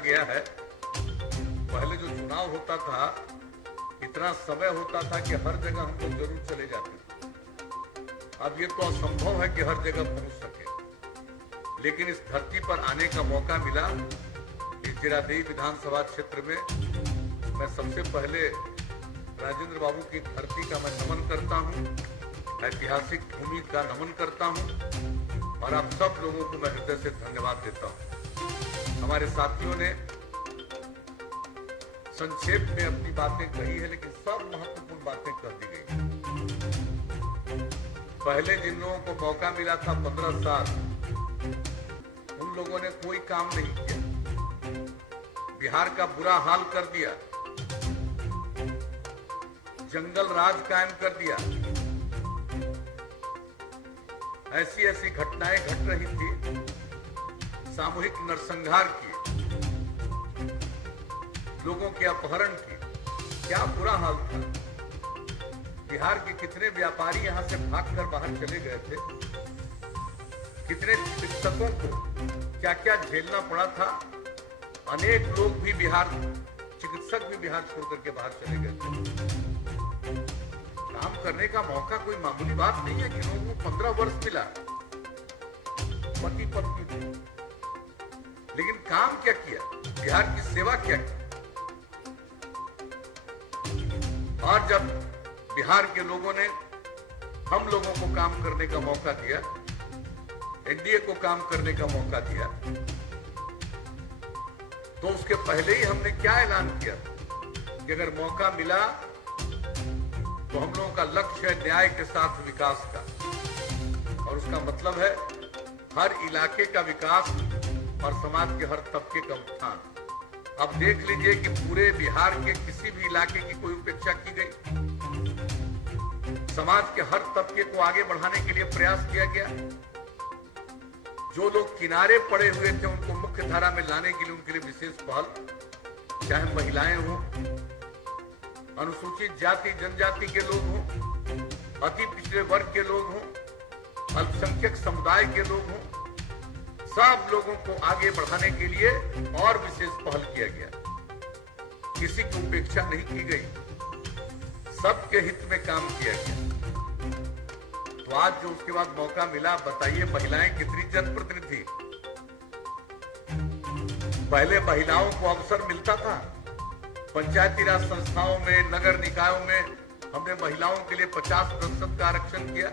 गया है। पहले जो चुनाव होता था, इतना समय होता था कि हर जगह हम लोग जरूर चले जाते थे। अब ये तो असंभव है कि हर जगह पहुंच सके, लेकिन इस धरती पर आने का मौका मिला। इस जीरादेई विधानसभा क्षेत्र में मैं सबसे पहले राजेंद्र बाबू की धरती का मैं नमन करता हूं, ऐतिहासिक भूमि का नमन करता हूं और आप सब लोगों को मैं हृदय से धन्यवाद देता हूं। हमारे साथियों ने संक्षेप में अपनी बातें कही है, लेकिन सब महत्वपूर्ण बातें कर दी गई। पहले जिन लोगों को मौका मिला था 15 साल, उन लोगों ने कोई काम नहीं किया, बिहार का बुरा हाल कर दिया, जंगल राज कायम कर दिया। ऐसी ऐसी घटनाएं घट रही थी, सामूहिक नरसंहार की, लोगों के अपहरण की, क्या बुरा हाल था। बिहार के कितने व्यापारी यहां से भागकर बाहर चले गए थे, कितने चिकित्सकों को क्या क्या झेलना पड़ा था। अनेक लोग भी बिहार, चिकित्सक भी बिहार छोड़कर के बाहर चले गए थे। काम करने का मौका कोई मामूली बात नहीं है कि लोगों को 15 वर्ष मिला, पति पत्नी थी, लेकिन काम क्या किया, बिहार की सेवा क्या की। और जब बिहार के लोगों ने हम लोगों को काम करने का मौका दिया, एनडीए को काम करने का मौका दिया, तो उसके पहले ही हमने क्या ऐलान किया कि अगर मौका मिला तो हम लोगों का लक्ष्य है न्याय के साथ विकास का, और उसका मतलब है हर इलाके का विकास और समाज के हर तबके का उत्थान। अब देख लीजिए कि पूरे बिहार के किसी भी इलाके की कोई उपेक्षा की गई, समाज के हर तबके को आगे बढ़ाने के लिए प्रयास किया गया। जो लोग किनारे पड़े हुए थे उनको मुख्य धारा में लाने के लिए उनके लिए विशेष पहल, चाहे महिलाएं हों, अनुसूचित जाति जनजाति के लोग हों, अति पिछड़े वर्ग के लोग हों, अल्पसंख्यक समुदाय के लोग हों, सब लोगों को आगे बढ़ाने के लिए और विशेष पहल किया गया। किसी की उपेक्षा नहीं की गई, सबके हित में काम किया गया। तो आज जो उसके बाद मौका मिला, बताइए महिलाएं कितनी जनप्रतिनिधि। पहले महिलाओं को अवसर मिलता था, पंचायती राज संस्थाओं में, नगर निकायों में हमने महिलाओं के लिए 50% का आरक्षण किया।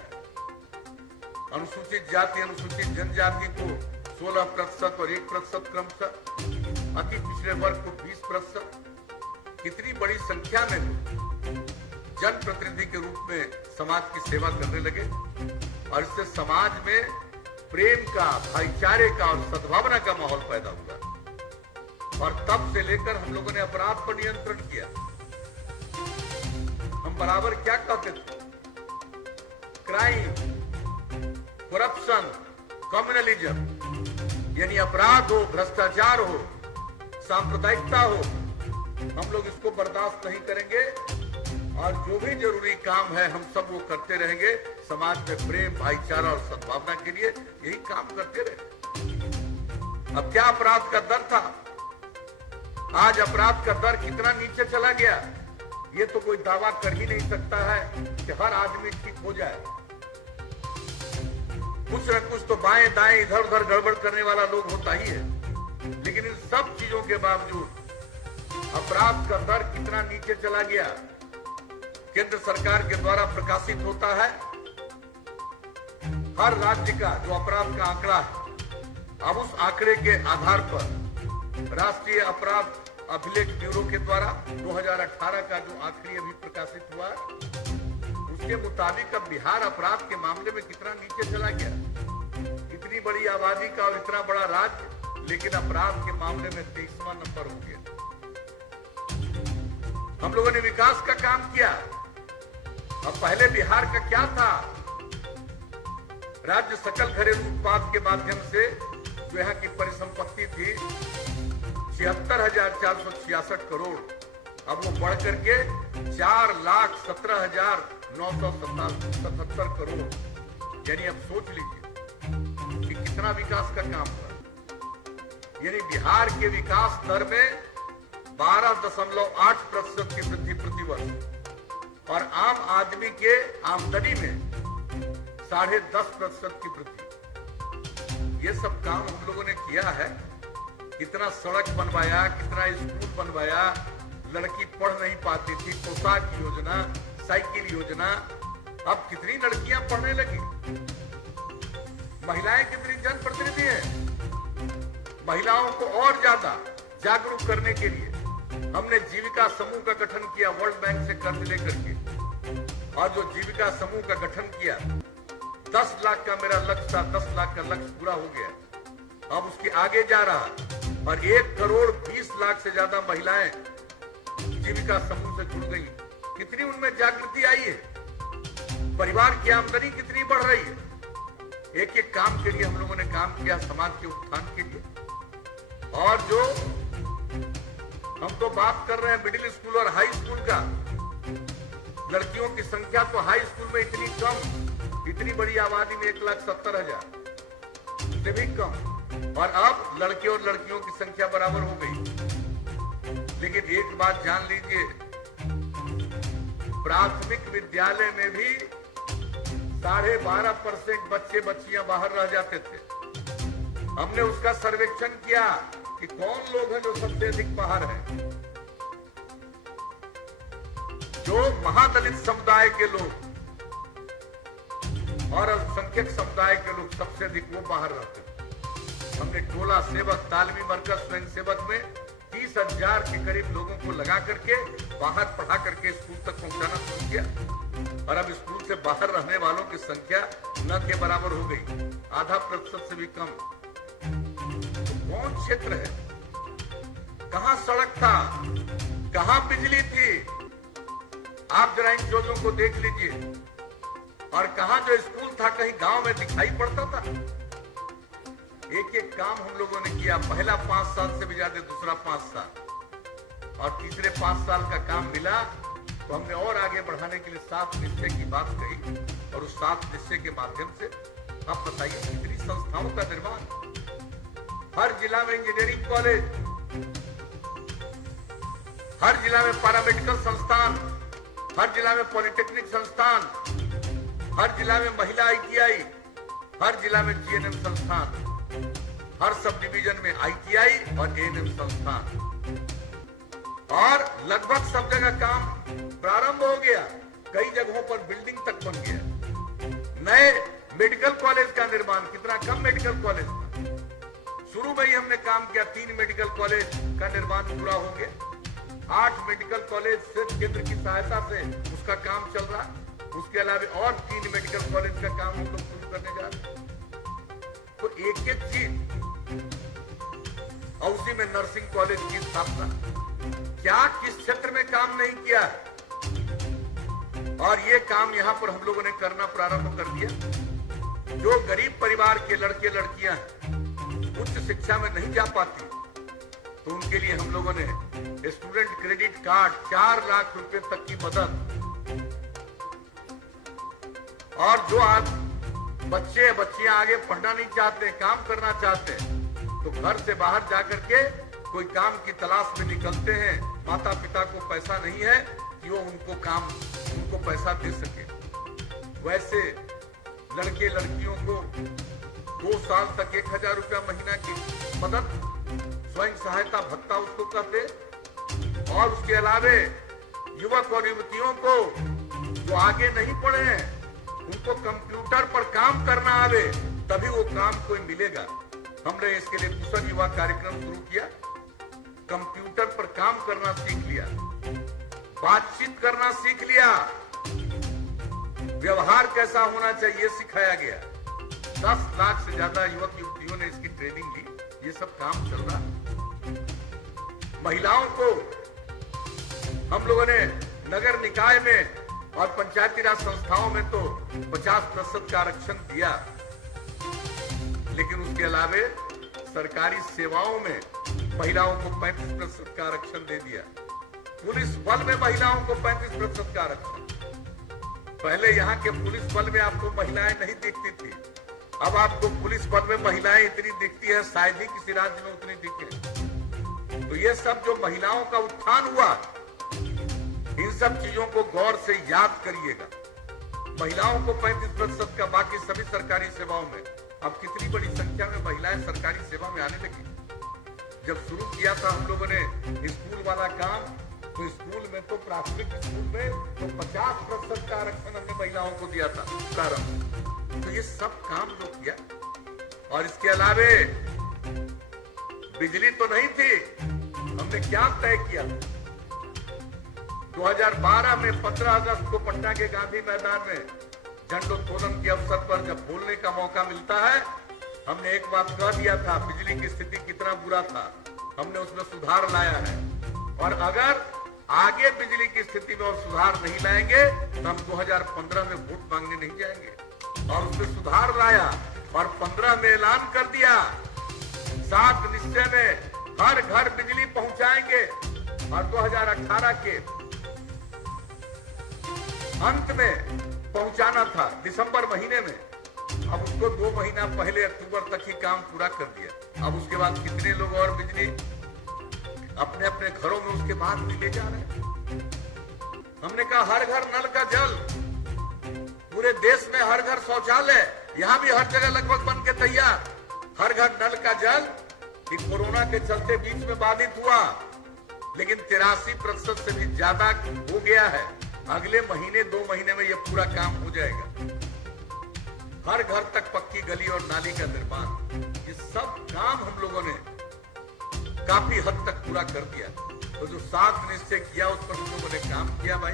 अनुसूचित जाति अनुसूचित जनजाति को 16% और 1% क्रमशः, अति पिछड़े वर्ग को 20%। कितनी बड़ी संख्या में जनप्रतिनिधि के रूप में समाज की सेवा करने लगे, और इससे समाज में प्रेम का, भाईचारे का और सद्भावना का माहौल पैदा हुआ। और तब से लेकर हम लोगों ने अपराध पर नियंत्रण किया। हम बराबर क्या कहते थे, क्राइम, करप्शन, कम्युनलिज्म, यानी अपराध हो, भ्रष्टाचार हो, सांप्रदायिकता हो, हम लोग इसको बर्दाश्त नहीं करेंगे और जो भी जरूरी काम है हम सब वो करते रहेंगे। समाज में प्रेम, भाईचारा और सद्भावना के लिए यही काम करते रहे। अब क्या अपराध का दर था, आज अपराध का दर कितना नीचे चला गया, ये तो कोई दावा कर ही नहीं सकता है कि हर आदमी ठीक हो जाए। कुछ न कुछ तो बाएं दाएं इधर उधर गड़बड़ करने वाला लोग होता ही है, लेकिन इन सब चीजों के बावजूद अपराध का दर कितना नीचे चला गया। केंद्र सरकार के द्वारा प्रकाशित होता है हर राज्य का जो अपराध का आंकड़ा है। अब उस आंकड़े के आधार पर राष्ट्रीय अपराध अभिलेख ब्यूरो के द्वारा 2018 का जो आंकड़े अभी प्रकाशित हुआ, उसके मुताबिक अब बिहार अपराध के मामले में कितना नीचे चला गया। इतनी बड़ी आबादी का और इतना बड़ा राज्य, लेकिन अपराध के मामले में 23वां नंबर हो गया। हम लोगों ने विकास का काम किया। अब पहले बिहार का क्या था, राज्य सकल घरेलू उत्पाद के माध्यम से जो यहाँ की परिसंपत्ति थी 76,466 करोड़, अब वो बढ़ करके 4,17,977 करोड़। यानी अब सोच लीजिए कि कितना विकास का काम हुआ। यानी बिहार के विकास दर में 12.8% की वृद्धि प्रतिवर्ष और आम आदमी के आमदनी में 10.5% की वृद्धि। ये सब काम हम लोगों ने किया है। कितना सड़क बनवाया, कितना स्कूल बनवाया, लड़की पढ़ नहीं पाती थी, पोशाक योजना, साइकिल योजना। अब कितनी लड़कियां पढ़ने लगी, महिलाएं कितनी जनप्रतिनिधि हैं। महिलाओं को और ज्यादा जागरूक करने के लिए हमने जीविका समूह का गठन किया, वर्ल्ड बैंक से कर्ज लेकर के। और जो जीविका समूह का गठन किया, 10 लाख का मेरा लक्ष्य था, 10 लाख का लक्ष्य पूरा हो गया। अब उसके आगे जा रहा और 1 करोड़ 20 लाख से ज्यादा महिलाएं जीविका समूह से जुड़ गई। कितनी उनमें जागृति आई है, परिवार की आमदनी कितनी बढ़ रही है। एक एक काम के लिए हम लोगों ने काम किया, समाज के उत्थान के लिए। और जो हम तो बात कर रहे हैं मिडिल स्कूल और हाई स्कूल का, लड़कियों की संख्या तो हाई स्कूल में इतनी कम, इतनी बड़ी आबादी में 1,70,000 से भी कम, और अब लड़के और लड़कियों की संख्या बराबर हो गई। लेकिन एक बात जान लीजिए, प्राथमिक विद्यालय में भी 12.5% बच्चे बच्चियां बाहर रह जाते थे। हमने उसका सर्वेक्षण किया कि कौन लोग हैं जो सबसे अधिक बाहर हैं। जो महादलित समुदाय के लोग और अल्पसंख्यक समुदाय के लोग सबसे अधिक वो बाहर रहते थे। हमने टोला सेवक, तालमी मरकज, स्वयं सेवक में 30,000 के करीब लोगों को लगा करके बाहर पढ़ा करके स्कूल तक पहुंचाना शुरू किया। और अब स्कूल से बाहर रहने वालों की संख्या न के बराबर हो गई, 0.5% से भी कम। तो कौन क्षेत्र है, कहां सड़क था, कहां बिजली थी, आप जरा इन चीजों को देख लीजिए। और कहां जो स्कूल था, कहीं गांव में दिखाई पड़ता था। एक एक काम हम लोगों ने किया। पहला 5 साल से भी ज्यादा, दूसरा 5 साल और तीसरे 5 साल का काम मिला तो हमने और आगे बढ़ाने के लिए 7 निश्चय की बात कही। और उस 7 निश्चय के माध्यम से आप बताइए कितनी संस्थाओं का निर्माण। हर जिला में इंजीनियरिंग कॉलेज, हर जिला में पैरामेडिकल संस्थान, हर जिला में पॉलिटेक्निक संस्थान, हर जिला में महिला ITI, हर जिला में GNM संस्थान, हर सब डिवीजन में ITI और ANM संस्थान। और लगभग सब जगह काम प्रारंभ हो गया। कई जगहों पर बिल्डिंग तक बन गया। नए मेडिकल कॉलेज का निर्माण, कितना कम मेडिकल कॉलेज था। शुरू में ही हमने काम किया, 3 मेडिकल कॉलेज का निर्माण पूरा हो गया। 8 मेडिकल कॉलेज सिर्फ केंद्र की सहायता से उसका काम चल रहा। उसके अलावा और 3 मेडिकल कॉलेज का काम हम लोग शुरू करने जा रहे हैं। तो एक एक चीज, और उसी में नर्सिंग कॉलेज की स्थापना। क्या किस क्षेत्र में काम नहीं किया, और ये काम यहां पर हम लोगों ने करना प्रारंभ कर दिया। जो गरीब परिवार के लड़के लड़कियां उच्च शिक्षा में नहीं जा पाती, तो उनके लिए हम लोगों ने स्टूडेंट क्रेडिट कार्ड, 4 लाख रुपए तक की मदद। और जो आज बच्चे बच्चियां आगे पढ़ना नहीं चाहते, काम करना चाहते हैं, तो घर से बाहर जाकर के कोई काम की तलाश में निकलते हैं। माता पिता को पैसा नहीं है कि वो उनको पैसा दे सके। वैसे लड़के लड़कियों को 2 साल तक 1,000 रुपया महीना की मदद, स्वयं सहायता भत्ता उसको करते। और उसके अलावे युवक और युवतियों को जो आगे नहीं पढ़े हैं, उनको कंप्यूटर पर काम करना आवे, तभी वो काम कोई मिलेगा। हमने इसके लिए कुशल युवा कार्यक्रम शुरू किया। कंप्यूटर पर काम करना सीख लिया, बातचीत करना सीख लिया, व्यवहार कैसा होना चाहिए सिखाया गया। 10 लाख से ज्यादा युवक युवतियों ने इसकी ट्रेनिंग ली। ये सब काम चल रहा। महिलाओं को हम लोगों ने नगर निकाय में और पंचायती राज संस्थाओं में तो 50% का आरक्षण दिया, लेकिन उसके अलावे सरकारी सेवाओं में महिलाओं को 35% का आरक्षण दे दिया। पुलिस बल में महिलाओं को 35% का आरक्षण। पहले यहाँ के पुलिस बल में आपको महिलाएं नहीं दिखती थी, अब आपको पुलिस बल में महिलाएं इतनी दिखती है, शायद ही किसी राज्य में उतनी दिखे। तो ये सब जो महिलाओं का उत्थान हुआ, इन सब चीजों को गौर से याद करिएगा। महिलाओं को 35% का, बाकी सभी सरकारी सेवाओं में अब कितनी बड़ी संख्या में महिलाएं सरकारी सेवा में आने लगी। जब शुरू किया था हम लोगों ने स्कूल वाला काम, तो स्कूल में तो प्राथमिक स्कूल में तो 50% का आरक्षण हमने महिलाओं को दिया था प्रारंभ। तो ये सब काम जो किया, और इसके अलावे बिजली तो नहीं थी, हमने क्या तय किया। 2012 में 15 अगस्त को पटना के गांधी मैदान में झंडोत्तोलन के अवसर पर जब बोलने का मौका मिलता है, हमने एक बात कह दिया था, बिजली की स्थिति कितना बुरा था, हमने उसमें सुधार लाया है, और अगर आगे बिजली की स्थिति में और सुधार नहीं लाएंगे तो हम 2015 में वोट मांगने नहीं जाएंगे। और उसमें सुधार लाया और 15 में ऐलान कर दिया, 7 निश्चय में हर घर बिजली पहुंचाएंगे, और 2018 के अंत में पहुंचाना था, दिसंबर महीने में। अब उसको 2 महीना पहले अक्टूबर तक ही काम पूरा कर दिया। अब उसके बाद कितने लोग और बिजली अपने अपने घरों में उसके बाद भी ले जा रहे हैं। हमने कहा हर घर नल का जल, पूरे देश में हर घर शौचालय, यहां भी हर जगह लगभग बन के तैयार, हर घर नल का जल। कि कोरोना के चलते बीच में बाधित हुआ, लेकिन 83% से भी ज्यादा हो गया है। अगले महीने 2 महीने में यह पूरा काम हो जाएगा। हर घर तक पक्की गली और नाली का निर्माण, ये सब काम हम लोगों ने काफी हद तक पूरा कर दिया। तो जो 7 निश्चय किया उस पर हम लोगों ने काम किया भाई।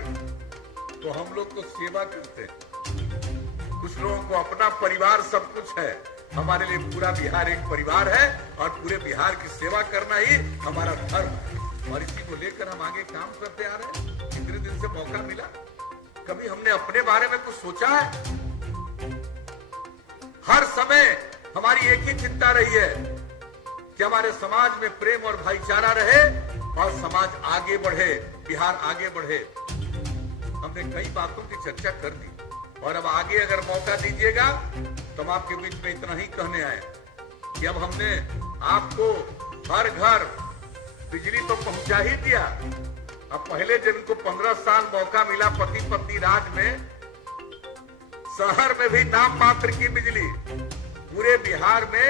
तो हम लोग तो सेवा करते हैं, कुछ लोगों को अपना परिवार सब कुछ है, हमारे लिए पूरा बिहार एक परिवार है, और पूरे बिहार की सेवा करना ही हमारा धर्म है, और इसी को लेकर हम आगे काम करते आ रहे हैं। कितने दिन से मौका मिला, कभी हमने अपने बारे में कुछ सोचा है? हर समय हमारी एक ही चिंता रही है कि हमारे समाज में प्रेम और भाईचारा रहे और समाज आगे बढ़े, बिहार आगे बढ़े। हमने कई बातों की चर्चा कर दी, और अब आगे अगर मौका दीजिएगा तो हम आपके बीच में इतना ही कहने आए कि अब हमने आपको हर घर बिजली तो पहुंचा ही दिया। अब पहले जिनको 15 साल मौका मिला पति पत्नी राज में, शहर में भी नाम मात्र की बिजली, पूरे बिहार में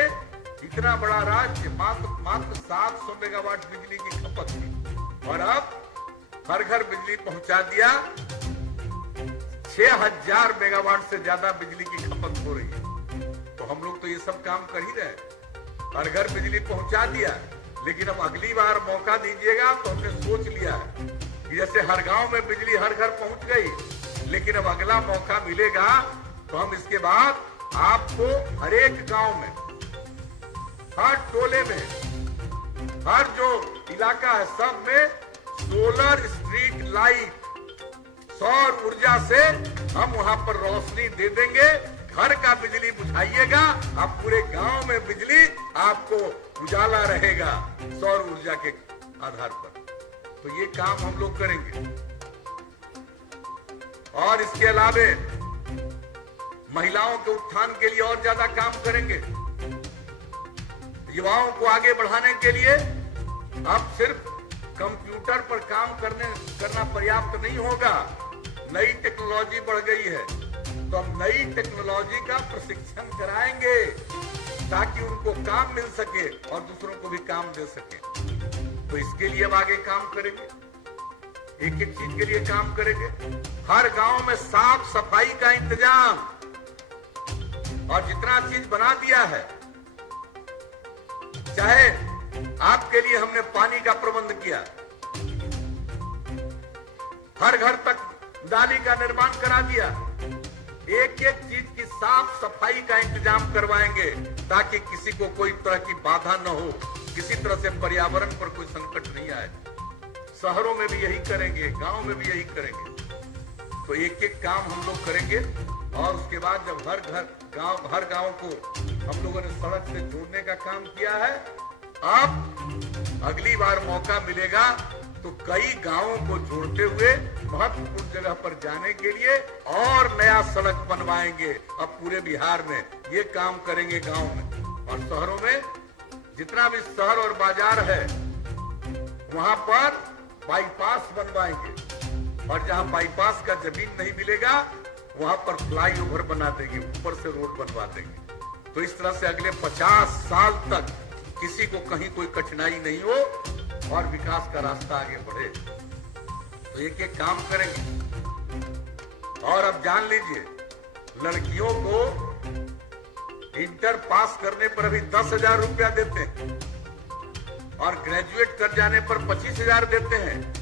इतना बड़ा राज्य मात्र 700 मेगावाट बिजली की खपत थी, और अब हर घर बिजली पहुंचा दिया। 6000 मेगावाट से ज्यादा बिजली की खपत हो रही है। तो हम लोग तो ये सब काम कर ही रहे, हर घर बिजली पहुंचा दिया। लेकिन अब अगली बार मौका दीजिएगा तो हमने सोच लिया है कि जैसे हर गांव में बिजली हर घर पहुंच गई, लेकिन अब अगला मौका मिलेगा तो हम इसके बाद आपको हर एक गांव में, हर टोले में, हर जो इलाका है सब में सोलर स्ट्रीट लाइट, सौर ऊर्जा से हम वहां पर रोशनी दे देंगे। घर का बिजली बुझाइएगा, आप पूरे गांव में बिजली आपको उजाला रहेगा सौर ऊर्जा के आधार पर। तो ये काम हम लोग करेंगे, और इसके अलावे महिलाओं के उत्थान के लिए और ज्यादा काम करेंगे। युवाओं को आगे बढ़ाने के लिए अब सिर्फ कंप्यूटर पर काम करना पर्याप्त नहीं होगा, नई टेक्नोलॉजी बढ़ गई है, तो हम नई टेक्नोलॉजी का प्रशिक्षण कराएंगे ताकि उनको काम मिल सके और दूसरों को भी काम दे सके। तो इसके लिए अब आगे काम करेंगे, एक एक चीज के लिए काम करेंगे। हर गांव में साफ सफाई का इंतजाम, और जितना चीज बना दिया है, चाहे आपके लिए हमने पानी का प्रबंध किया, हर घर तक नाली का निर्माण करा दिया, एक एक चीज की साफ सफाई का इंतजाम करवाएंगे ताकि किसी को कोई तरह की बाधा न हो, किसी तरह से पर्यावरण पर कोई संकट नहीं आए। शहरों में भी यही करेंगे, गांव में भी यही करेंगे। तो एक एक काम हम लोग करेंगे, और उसके बाद जब हर गांव को हम लोगों ने सड़क से जोड़ने का काम किया है, अब अगली बार मौका मिलेगा तो कई गांवों को जोड़ते हुए महत्वपूर्ण जगह पर जाने के लिए और नया सड़क बनवाएंगे। अब पूरे बिहार में ये काम करेंगे गांव में और शहरों में। जितना भी शहर और बाजार है वहां पर बाईपास बनवाएंगे और जहां बाईपास का जमीन नहीं मिलेगा वहां पर फ्लाईओवर बना देंगे, ऊपर से रोड बनवा देंगे। तो इस तरह से अगले 50 साल तक किसी को कहीं कोई कठिनाई नहीं हो और विकास का रास्ता आगे बढ़े। तो एक एक काम करेंगे। और अब जान लीजिए, लड़कियों को इंटर पास करने पर अभी 10,000 रुपया देते हैं और ग्रेजुएट कर जाने पर 25,000 देते हैं।